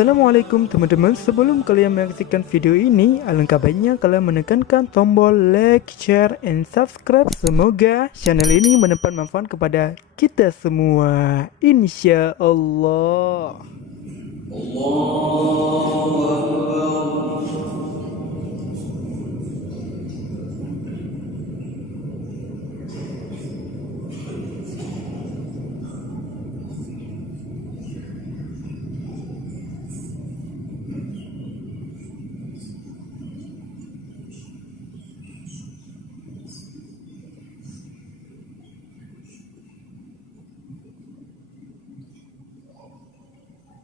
Assalamualaikum teman-teman, sebelum kalian menyaksikan video ini, alangkah baiknya kalian menekankan tombol like, share, and subscribe. Semoga channel ini mendapat manfaat kepada kita semua, insya Allah. Allahu Akbar.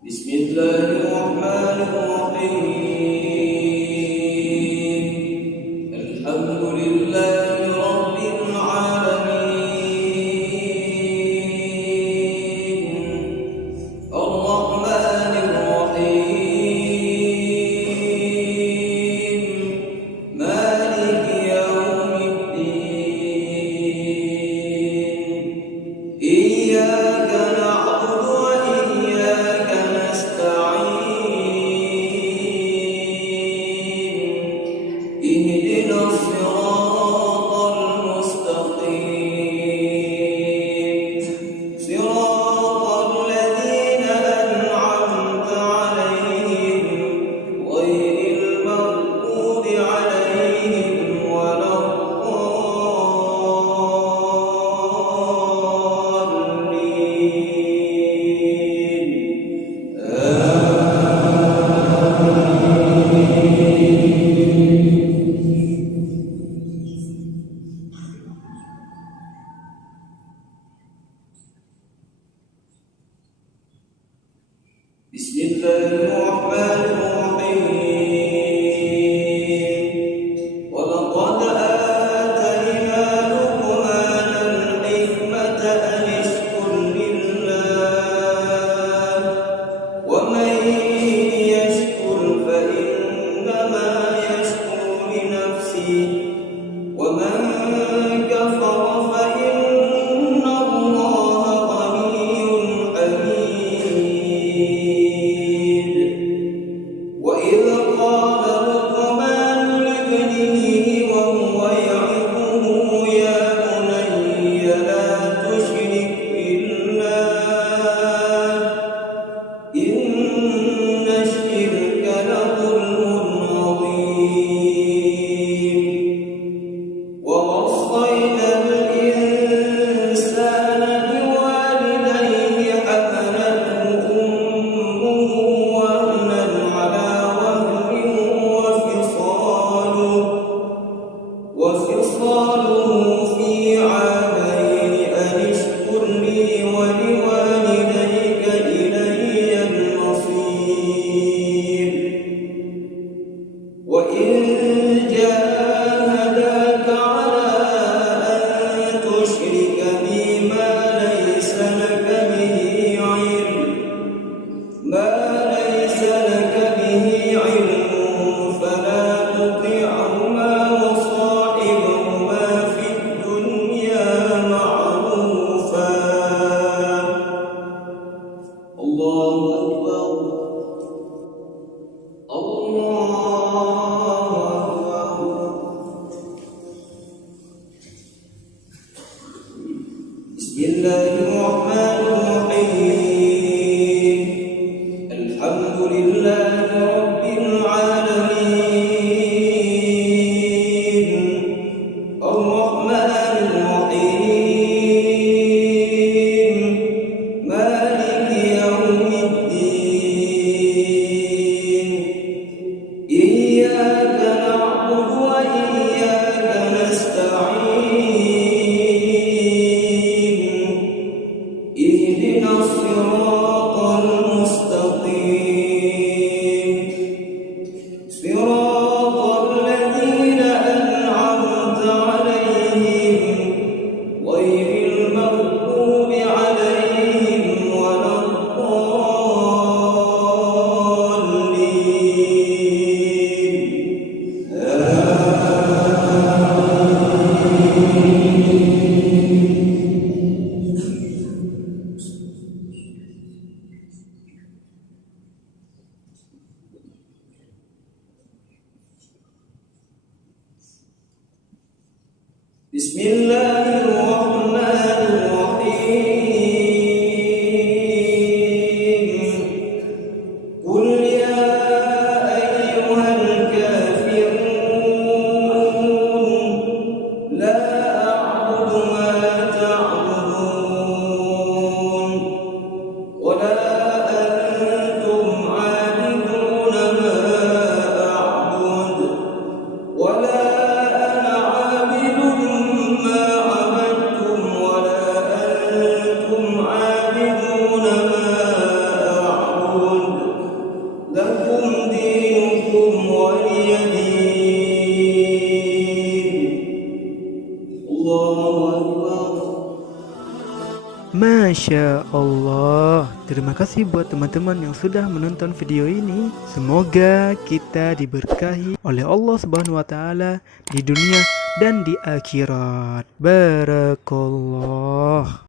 Bismillahirrahmanirrahim. Alhamdulillahi rabbil alamin. Ar-Rahmanir Rahim. Maliki yaumiddin. Iyyaka na'budu wa iyyaka nasta'in. اهدنا الصراط المستقيم صراط الذين أنعمت عليهم غير المغضوب عليهم ولا بسم الله الرحمن الرحيم. ولقد آتينا لقمان الحكمة أن اشكر لله ومن يشكر فإنما يشكر لنفسه ومن كفر فإن الله غني حميد. وإذ قال لقمان لابنه وهو يعظه يا بني لا تشرك بالله إن الشرك لظلم عظيم. ووصينا الإنسان بوالديه حملته أمه وهنا على وهن وفصاله في عامين أن اشكر لي ولوالديك إلي المصير. وإن جاهداك على أن تشرك بي ما ليس لك به علم فلا تطعهما وصاحبهما في الدنيا معروفا. الله أكبر. الله أكبر. بسم الله الرحمن الرحيم. الحمد لله رب العالمين. الرحمن الرحيم. مالك يوم الدين. إياك نعبد وإياك نستعين. اهدنا الصراط المستقيم صراط الذين أنعمت عليهم غير المغضوب عليهم ولا الضالين. Masya Allah. Terima kasih buat teman-teman yang sudah menonton video ini. Semoga kita diberkahi oleh Allah Subhanahu wa taala di dunia dan di akhirat. Barakallah.